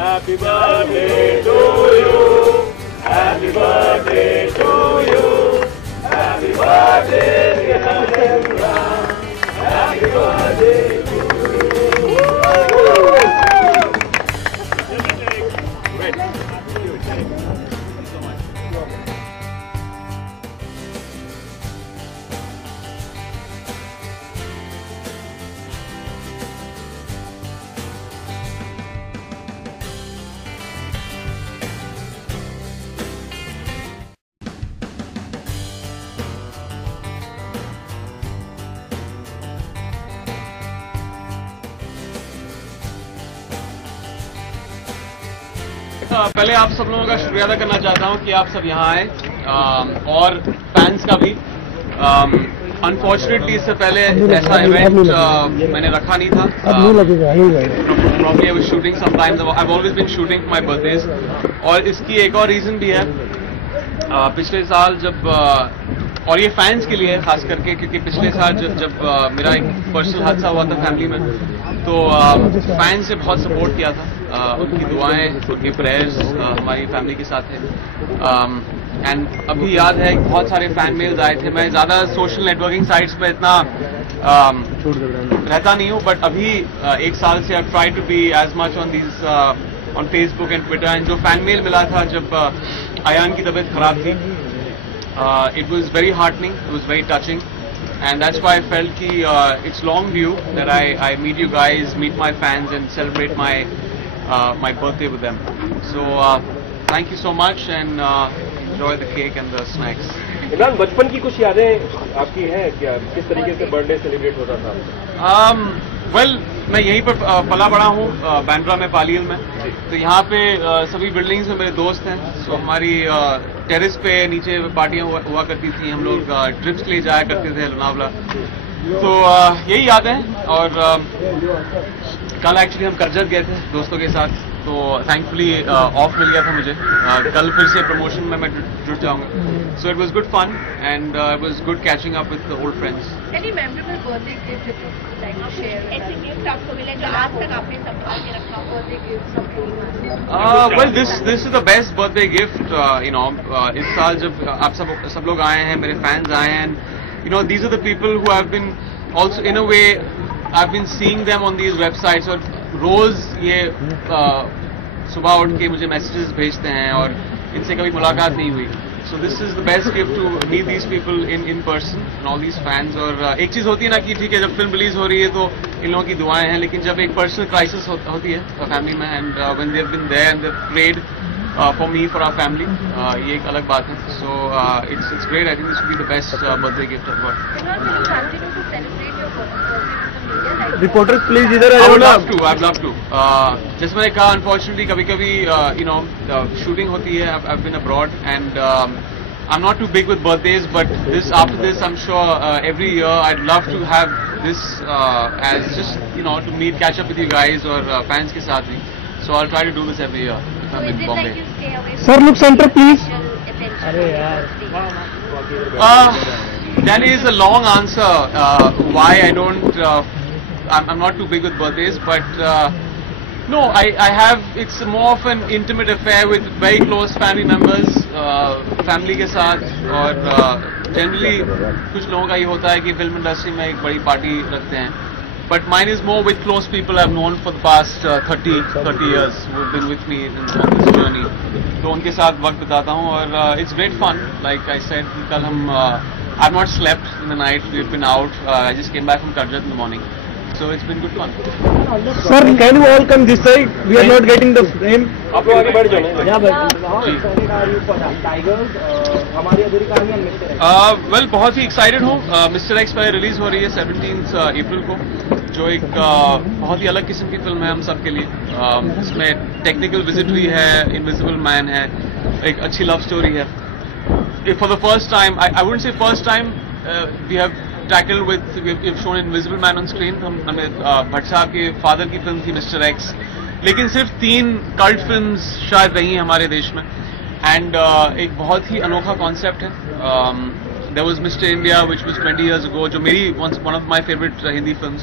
Happy birthday to you. Happy birthday to you. Happy birthday, dear Ram. Happy birthday to you. Great. Thank you so much. पहले आप सब लोगों का शुक्रिया अदा करना चाहता हूं कि आप सब यहाँ आए और फैंस का भी। अनफॉर्चुनेटली इससे पहले ऐसा इवेंट मैंने रखा नहीं था। Probably I was shooting sometimes. I've always been shooting for my birthdays. और इसकी एक और रीजन भी है। पिछले साल जब और ये फैंस के लिए खास करके, क्योंकि पिछले साल जब मेरा एक पर्सनल हादसा हुआ था फैमिली में, तो फैंस ने बहुत सपोर्ट किया था। उनकी दुआएं, उनके प्रेयर्स हमारी फैमिली के साथ है। एंड अभी याद है बहुत सारे फैन मेल्स आए थे। मैं ज़्यादा सोशल नेटवर्किंग साइट्स पे इतना रहता नहीं हूँ, बट अभी एक साल से I try to be as much on these on Facebook and Twitter. And जो फैन मेल मिला था जब अयान की तबीयत खराब थी, it was very heartening, it was very touching, and that's why I felt ki it's long due that I meet you guys, meet my fans and celebrate my my birthday with them. So thank you so much and enjoy the cake and the snacks. Imran, बचपन की कुछ यादें आपकी हैं क्या? किस तरीके से बर्थडे सेलिब्रेट होता था? वेल, मैं यहीं पर पला बड़ा हूँ, बैंड्रा में, पालियल में। तो यहाँ पे सभी बिल्डिंग्स में मेरे दोस्त हैं। सो हमारी टेरेस पे नीचे पार्टियाँ हुआ करती थी। हम लोग ट्रिप्स के लिए जाया करते थे लोनावला। तो यही यादें हैं। और कल एक्चुअली हम करजत गए थे दोस्तों के साथ, तो थैंकफुली ऑफ मिल गया था मुझे। कल फिर से प्रमोशन में मैं जुट जाऊंगा। So it was good fun and it was good catching up with old friends. Any memorable birthday gift that you would like to share? ऐसे गिफ्ट आपको मिले जो आज तक आपने संभाल के रखा हो, birthday gift well, this is the best birthday gift. You know, इस साल जब आप सब लोग आए हैं, मेरे फैंस आए हैं, you know, these are the people who have been also in a way I've been seeing them on these websites, और रोज ये सुबह उठ के मुझे मैसेजेस भेजते हैं और इनसे कभी मुलाकात नहीं हुई। So this is the best gift to meet these people in person and all these fans। और एक चीज़ होती है ना कि ठीक है, जब फिल्म रिलीज हो रही है तो इन लोगों की दुआएं हैं, लेकिन जब एक पर्सनल क्राइसिस होती है फैमिली में, and when they have been there and they have prayed for me, for our family, ये एक अलग बात है। So it's great. I think this will be the best birthday gift of God. Reporters please इधर I would love to. जैसे मैंने कहा, अनफॉर्चुनेटली कभी कभी यू नो शूटिंग होती है। I have been abroad and I'm not too big with birthdays, but after this I'm sure every year I'd love to have this as just, you know, to meet, catch up with you guys or fans ke saath bhi. So I'll try to do this every year if I'm in Bombay. Sir, look center please. That is a long answer why I don't I'm not too big with birthdays, but no, I have, it's more of an intimate affair with very close family members, family के साथ। और जनरली कुछ लोगों का ये होता है कि फिल्म इंडस्ट्री में एक बड़ी पार्टी रखते हैं, but mine is more with close people I have known for the past 30 years who have been with me on this journey। तो उनके साथ वक्त बिताता हूँ और it's great fun. Like I said, कल हम I have not slept in the night, we have been out. I just came back from Karjat in the morning, so it's been good fun. Sir, can you all come this side? We are not getting the frame. आप लोग आगे बढ़ जाओ। वेल, बहुत ही एक्साइटेड हूँ। Mister x पर रिलीज हो रही है 17 अप्रैल को, जो एक बहुत ही अलग किस्म की फिल्म है हम सब के लिए। इसमें टेक्निकल विजिटरी है, इनविजिबल मैन है, एक अच्छी लव स्टोरी है। For the first time, I wouldn't say first time, we have tackle with, we've shown invisible man on screen. हमें भट्ट साहब के फादर की फिल्म थी मिस्टर एक्स, लेकिन सिर्फ 3 कल्ट फिल्म्स शायद रही हैं हमारे देश में। एंड एक बहुत ही अनोखा कॉन्सेप्ट है। There was mister India which was 20 years ago, जो मेरी one of my favourite Hindi films.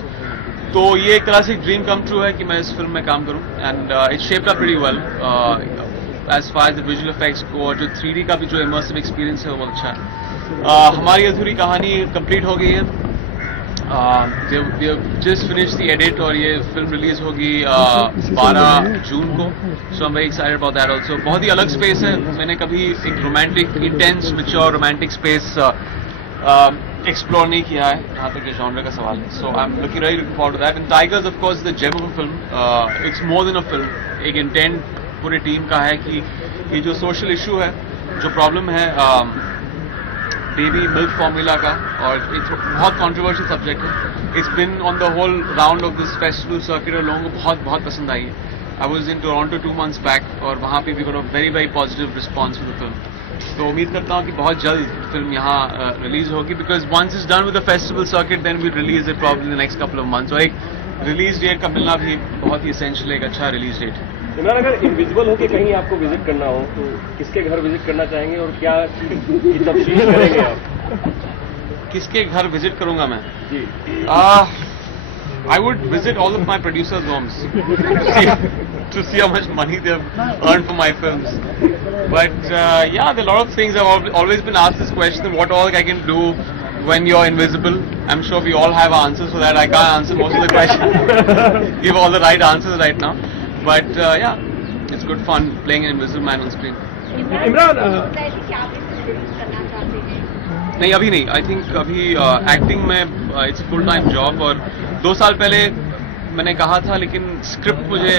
तो ये एक तरह से ड्रीम कम ट्रू है कि मैं इस फिल्म में काम करूं and it shaped up pretty well as far as the visual effects को, और जो 3D का भी जो इमर्सिव एक्सपीरियंस है वो बहुत अच्छा है। हमारी अधूरी कहानी कंप्लीट हो गई है, जस्ट फिनिश द एडिट और ये फिल्म रिलीज होगी 12 जून को। So I am very excited about that also. बहुत ही अलग स्पेस है, मैंने कभी एक romantic intense mature romantic space explore नहीं किया है जहाँ तक ये जॉनर का सवाल है। So I am looking forward to that. And tigers of course the gem of a film, it's more than a film. एक इंटेंट पूरी टीम का है कि ये जो सोशल इशू है, जो प्रॉब्लम है बेबी मिल्क फॉर्मूला का, और एक बहुत कंट्रोवर्शियल सब्जेक्ट है। It's been on the whole round of this festival circuit और लोगों को बहुत पसंद आई है। I was in Toronto 2 months back और वहाँ पे भी got a very positive response for the film. तो उम्मीद करता हूँ कि बहुत जल्द फिल्म यहाँ रिलीज होगी, because once is done with the festival circuit then we release it probably in the next couple of months. और एक रिलीज डेट का मिलना भी बहुत ही एसेंशियल, एक अच्छा रिलीज डेट है। इमरान, अगर इनविजिबल होके कहीं आपको विजिट करना हो तो किसके घर विजिट करना चाहेंगे और क्या तफसील करेंगे आप? किसके घर विजिट करूंगा मैं? जी, I would visit all of my producers' homes to see how much money they've earned for my films. But yeah, there are a lot of things. I've always been asked this question: what all I can do when you're invisible? I'm sure we all have answers for that. I can't answer most of the questions, give all the right answers right now. But yeah, it's good fun playing an invisible man on screen. Imran, क्या आप इस रिलीज करना चाहते हैं? नहीं, अभी नहीं। I think अभी एक्टिंग में इट्स फुल टाइम जॉब, और 2 साल पहले मैंने कहा था, लेकिन स्क्रिप्ट मुझे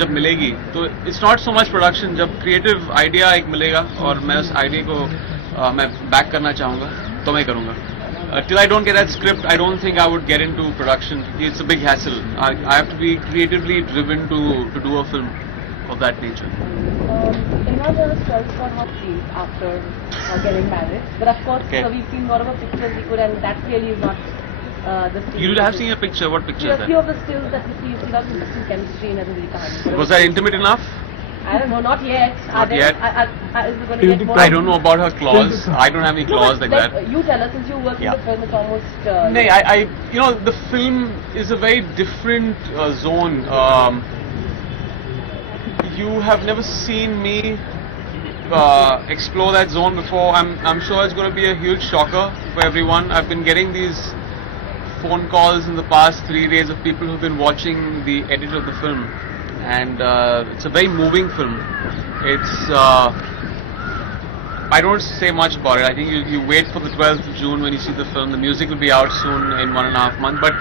जब मिलेगी तो it's not so much production, जब क्रिएटिव आइडिया एक मिलेगा और मैं उस आइडिया को मैं बैक करना चाहूँगा तो मैं करूँगा। Till I don't get that script, I don't think I would get into production. It's a big hassle. I have to be creatively driven to do a film of that nature. Imran, there was stress for her feet after getting married, but of course we've seen a lot of pictures we could, and that really is not the same. You have seen a picture. What picture is A that? few of the stills that we see, you know, interesting chemistry and everything. Was that intimate enough? I don't know, not yet. Not yet. Is it going to get more? I don't know about her claws. I don't have any claws like that. You tell us, since you work in the film, it's almost. No, you know, the film is a very different zone. You have never seen me explore that zone before. I'm sure it's going to be a huge shocker for everyone. I've been getting these phone calls in the past 3 days of people who've been watching the edit of the film, and it's a very moving film. It's I don't say much about it. I think you wait for the 12th of June when you see the film. The music will be out soon in 1.5 months. But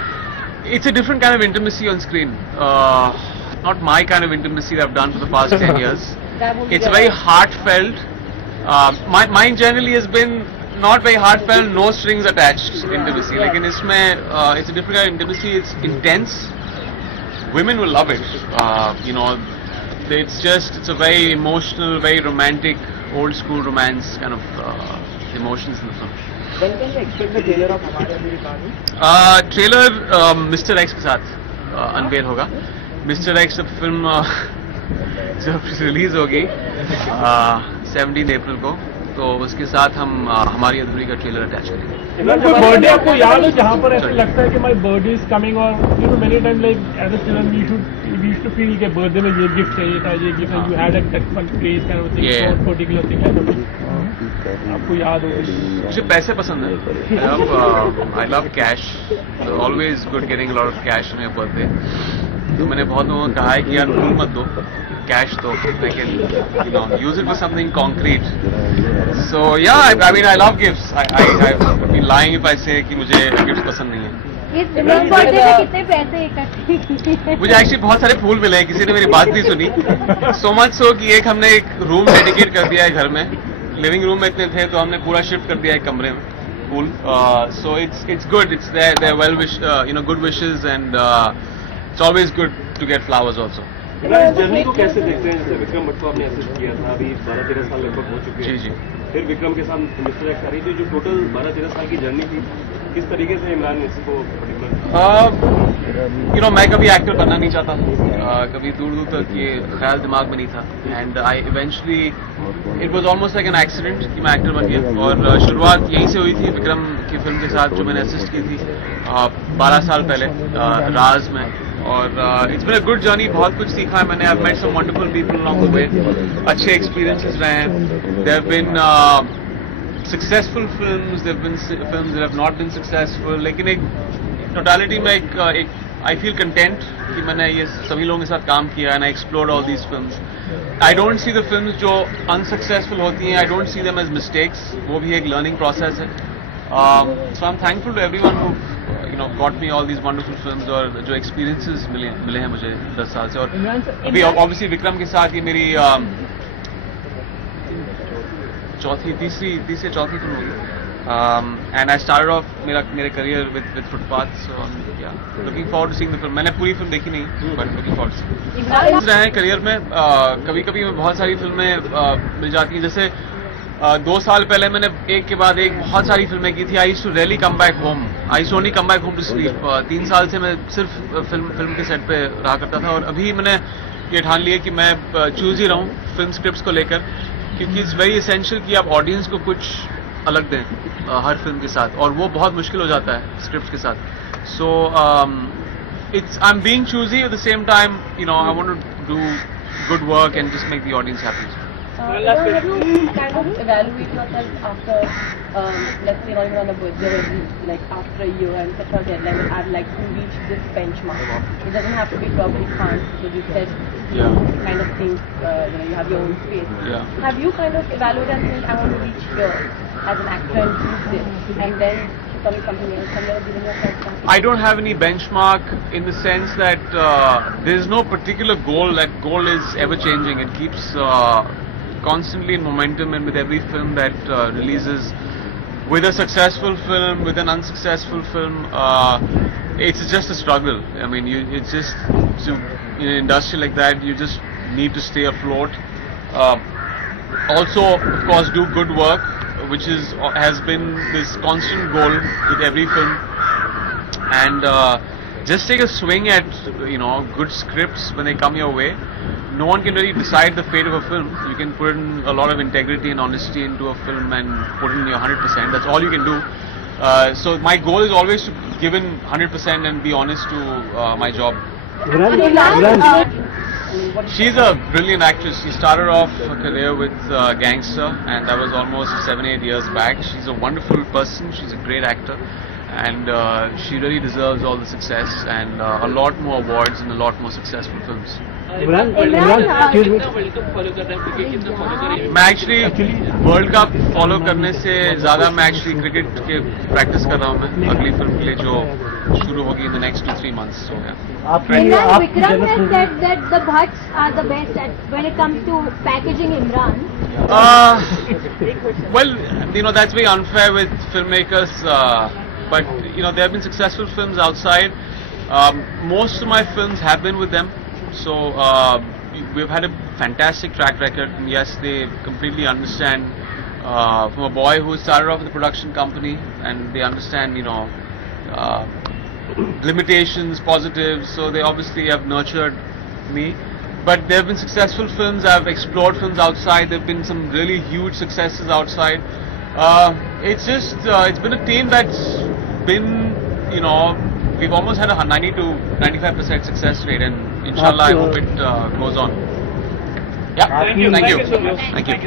it's a different kind of intimacy on screen. Not my kind of intimacy that I've done for the past 10 years. It's very heartfelt. Mine generally has been not very heartfelt, no strings attached intimacy. Like in isme, it's a different kind of intimacy. It's intense. Women will love it. You know, it's a very emotional, very romantic, old school romance kind of emotions in the film. when can we expect the trailer of हमारी अधूरी कहानी? Trailer mister x के साथ अनवेल होगा। Mister x जब फिल्म जब रिलीज होगी 17 अप्रैल को, तो उसके साथ हम हमारी अधूरी का ट्रेलर अटैच करेंगे। कोई बर्थडे आपको याद है जहाँ पर ऐसा लगता है कि माय बर्थडे इज कमिंग, और you know many time like as a children we used to feel कि बर्थडे में ये गिफ्ट चाहिए था, ये gift, you had a one place kind of thing, particular thing आपको याद होगी? मुझे पैसे पसंद है। I love cash, always good getting a lot of cash on your birthday. तो मैंने बहुत लोगों को कहा है कि यार फूल मत दो कैश, तो लेकिन you know use it for something concrete. So yeah I mean I love gifts. I be lying if I say कि मुझे गिफ्ट्स पसंद नहीं है। इस बर्थडे में कितने पैसे इकट्ठे किए? मुझे एक्चुअली बहुत सारे फूल मिले हैं, किसी ने मेरी बात नहीं सुनी। सो मच सो कि एक हमने एक रूम डेडिकेट कर दिया है घर में, लिविंग रूम में इतने थे तो हमने पूरा शिफ्ट कर दिया एक कमरे में फूल। So it's good, it's there well wish, you know, good wishes, and it's always good to get flowers also. इस जर्नी को कैसे देखते हैं? जैसे विक्रम भट्ट को आपने असिस्ट किया था, अभी 12-13 साल लगभग हो चुके हैं। जी जी। फिर विक्रम के साथ मिस्टर एक्स आ रही थी, जो टोटल 12-13 साल की जर्नी थी, किस तरीके से इमरान ने इसको यू नो, मैं कभी एक्टर बनना नहीं चाहता, कभी दूर दूर तक ये ख्याल दिमाग में नहीं था। And I eventually it was almost like an accident कि मैं एक्टर बन गया, और शुरुआत यहीं से हुई थी विक्रम की फिल्म के साथ जो मैंने असिस्ट की थी 12 साल पहले राज में, और it's been a good journey, बहुत कुछ सीखा है मैंने। I met some wonderful people along the way, अच्छे एक्सपीरियंसेस रहे हैं। There have been successful films, there have been films that have not been successful, लेकिन एक टोटलिटी में एक I feel content कि मैंने ये सभी लोगों के साथ काम किया and I explored all these films. I don't see the films जो unsuccessful होती हैं, I don't see them as mistakes, वो भी एक learning process है। So I'm thankful to everyone who got me all these wonderful films, और जो experiences मिले हैं मुझे 10 साल से। और अभी obviously विक्रम के साथ ये मेरी तीसरी चौथी फिल्म होगी, एंड आई स्टार्टेड ऑफ मेरे career with Footpath, so looking forward to seeing the film. मैंने पूरी फिल्म देखी नहीं, बट लुकिंग फॉरवर्ड टू रहे हैं करियर में। कभी कभी बहुत सारी फिल्में मिल जाती हैं, जैसे 2 साल पहले मैंने एक के बाद एक बहुत सारी फिल्में की थी। I used to really come back home, I used only come back home to sleep. 3 साल से मैं सिर्फ फिल्म के सेट पे रहा करता था, और अभी मैंने ये ठान लिया कि मैं चूज ही रहा हूँ फिल्म स्क्रिप्ट्स को लेकर, क्योंकि इट्स वेरी एसेंशियल कि आप ऑडियंस को कुछ अलग दें हर फिल्म के साथ, और वो बहुत मुश्किल हो जाता है स्क्रिप्ट के साथ। So it's I am being choosy at the same time, I want to do good work and just make the audience happy. Have you kind of evaluate yourself after, let's say, not even on a birthday, like after a year and set a deadline, I'd like to reach this benchmark. It doesn't have to be probably fun, but you said kind of think, you have your own space. Yeah. Have you kind of evaluated and think, I want to reach here as an actor and do this, and then becoming something else, and then giving yourself something? I don't have any benchmark in the sense that there is no particular goal. That goal is ever changing. It keeps constantly in momentum, and with every film that releases, with a successful film, with an unsuccessful film, it's just a struggle. I mean, it's just in an industry like that, you just need to stay afloat. Also, of course, do good work, which has been this constant goal with every film, and just take a swing at good scripts when they come your way. No one can really decide the fate of a film. You can put in a lot of integrity and honesty into a film and put in your 100%. That's all you can do. So my goal is always to give in 100% and be honest to my job. She's a brilliant actress. She started off her career with Gangster, and that was almost 7-8 years back. She's a wonderful person. She's a great actor, and she really deserves all the success and a lot more awards and a lot more successful films. मैं actually world cup follow करने से ज्यादा मैं actually cricket के प्रैक्टिस कर रहा हूँ मैं अगली फिल्म के लिए जो शुरू होगी इन the next 2-3 months. So Vikram has said that the Bhatts are the best when it comes to packaging Imran. Well, that's very unfair with filmmakers, but there have been successful films outside. Most of my films have been with them. So we've had a fantastic track record, and yes, they completely understand from a boy who started off with a production company, and they understand limitations, positives, so they obviously have nurtured me. But there have been successful films. I've explored films outside. There have been some really huge successes outside. It's just it's been a team that's been we've almost had a 90 to 95% success rate, and inshallah I hope it goes on. Yeah, thank you. Thank you so much. Thank you.